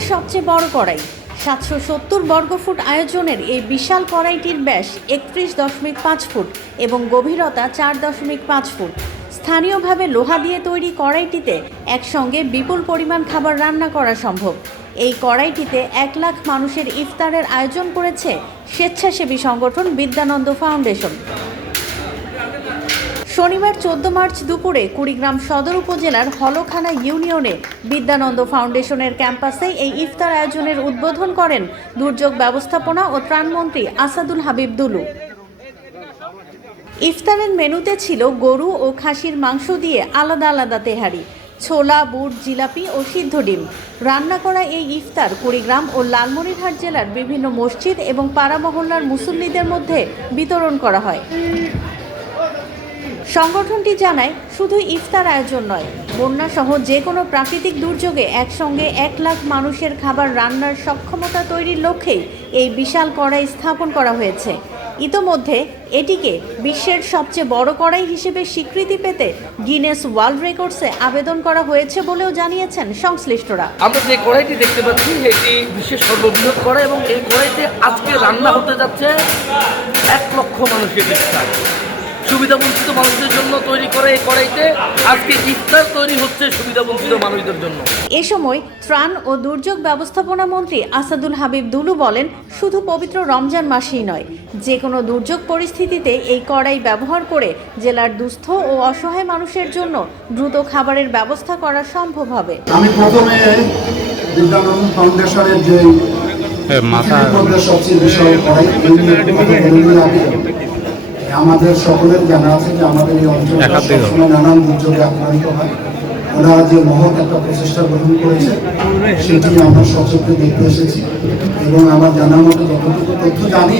বিশ্বের সবচেয়ে বড় কড়াই ৭৭০ বর্গফুট আয়তনের এই বিশাল কড়াইটির ব্যাস ৩১.৫ ফুট এবং গভীরতা ৪.৫ ফুট। স্থানীয়ভাবে লোহা দিয়ে তৈরি কড়াইটিতে একসঙ্গে বিপুল পরিমাণ খাবার রান্না করা সম্ভব। এই কড়াইটিতে ১ লাখ মানুষের ইফতারের আয়োজন করেছে স্বেচ্ছাসেবী সংগঠন বিদ্যানন্দ ফাউন্ডেশন। শনিবার ১৪ মার্চ দুপুরে কুড়িগ্রাম সদর উপজেলার হলখানা ইউনিয়নে বিদ্যানন্দ ফাউন্ডেশনের ক্যাম্পাসে এই ইফতার আয়োজনের উদ্বোধন করেন দুর্যোগ ব্যবস্থাপনা ও ত্রাণমন্ত্রী আসাদুল হাবিব দুলু। ইফতারের মেনুতে ছিল গরু ও খাসির মাংস দিয়ে আলাদা আলাদা তেহারি, ছোলা, বুট, জিলাপি ও সিদ্ধ ডিম। রান্না করা এই ইফতার কুড়িগ্রাম ও লালমনিরহাট জেলার বিভিন্ন মসজিদ এবং পাড়া মহল্লার মুসল্লিদের মধ্যে বিতরণ করা হয়। সংগঠনটি জানায়, শুধু ইফতার আয়োজন নয়, বন্যাসহ যে কোনো প্রাকৃতিক দুর্যোগে একসঙ্গে ১ লাখ মানুষের খাবার রান্নার সক্ষমতা তৈরির লক্ষ্যেই এই বিশাল কড়াই স্থাপন করা হয়েছে। ইতোমধ্যে এটিকে বিশ্বের সবচেয়ে বড় কড়াই হিসেবে স্বীকৃতি পেতে গিনেস ওয়ার্ল্ড রেকর্ডসে আবেদন করা হয়েছে বলেও জানিয়েছেন সংশ্লিষ্টরা। আমরা যে কড়াইটি দেখতে পাচ্ছি এটি বিশ্বের সর্ববৃহৎ কড়াই এবং এই কড়াইতে আজকে রান্না হতে যাচ্ছে ১ লক্ষ মানুষের ইফতার। সুবিধাবঞ্চিত মানুষদের জন্য তৈরি করা এই কড়াইতে আজকে ইফতার তৈরি হচ্ছে সুবিধাবঞ্চিত মানুষদের জন্য। এ সময় ত্রাণ ও দুর্যোগ ব্যবস্থাপনা মন্ত্রী আসাদুল হাবিব দুলু বলেন, শুধু পবিত্র রমজান মাসেই নয়, যে কোনো দুর্যোগ পরিস্থিতিতে এই কড়াই ব্যবহার করে জেলার দুস্থ ও অসহায় মানুষের জন্য দ্রুত খাবারের ব্যবস্থা করা সম্ভব হবে। আমি প্রথমে বিদ্যানন্দ ফাউন্ডেশনের যে সবচেয়ে বিশাল কড়াই আমাদের সকলের জানা আছে যে আমাদের এই অঞ্চলে সবসময় নানান দুর্যোগে আক্রান্ত হয়। ওনারা যে মহৎ একটা প্রচেষ্টা গ্রহণ করেছে সেটি আমরা সচক্ষে দেখতে এসেছি এবং আমার জানার মতো যতটুকু তথ্য জানি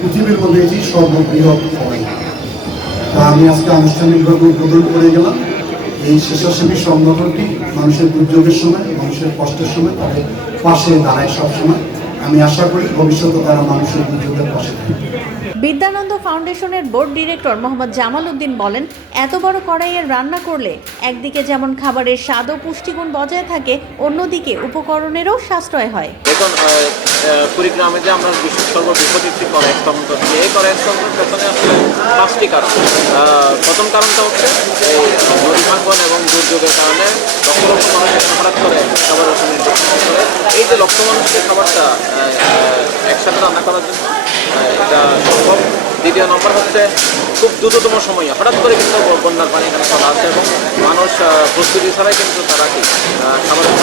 পৃথিবীর মধ্যে এটি সর্ববৃহৎ কড়াই। তা আমি আজকে আনুষ্ঠানিকভাবে উদ্বোধন করে গেলাম। এই স্বেচ্ছাসেবী সংগঠনটি মানুষের দুর্যোগের সময়, মানুষের কষ্টের সময় তাদের পাশে দাঁড়ায় সবসময়। আমি আশা করি ভবিষ্যতে তারা মানুষের দুর্যোগের পাশে থাকবে। বিদ্যানন্দ ফাউন্ডেশনের board director Mohammad Jamal Uddin বলেন, এত বড় কড়াইয়ের রান্না করলে একদিকে যেমন খাবারের স্বাদ ও পুষ্টিগুণ বজায় থাকে, অন্যদিকে উপকরণেরও সাশ্রয় হয়। দেখুন, কুড়িগ্রামে যে আমরা বিশ্বের সর্ববৃহৎ একটি কড়াই স্থাপন করছি, এই কড়াই স্থাপনের পেছনে আসলে 5টি কারণ। প্রথম কারণটা হচ্ছে এই নদী ভাঙ্গন এবং দুর্যোগের কারণে লক্ষ লক্ষ মানুষের হঠাৎ করে খাবার করে এই যে লক্ষ মানুষের খাবারটা একসাথে রান্না করার জন্য এটা সম্ভব। দ্বিতীয় নম্বর হচ্ছে খুব দ্রুততম সময়ে হঠাৎ করে কিন্তু বন্যার পানি এখানে চলে আসে এবং মানুষ প্রস্তুতি ছাড়াই কিন্তু তারা কি খাবারের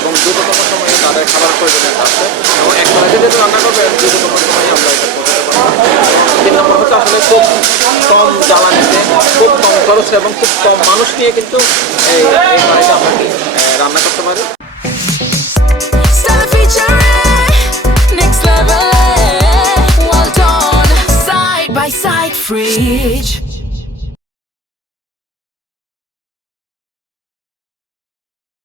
এবং দ্রুততম সময়ে তাদের খাবার প্রয়োজনীয়তা আছে এবং এক কড়াইতে যেহেতু রান্না করবে দ্রুততম সময়ে আমরা এটা করতে পারবো। 3 নম্বর হচ্ছে আসলে খুব কম জ্বালানিতে, খুব কম খরচে এবং খুব কম মানুষ নিয়ে কিন্তু এই কড়াইটা আমরা কি রান্না করতে পারি। Side by side fridge.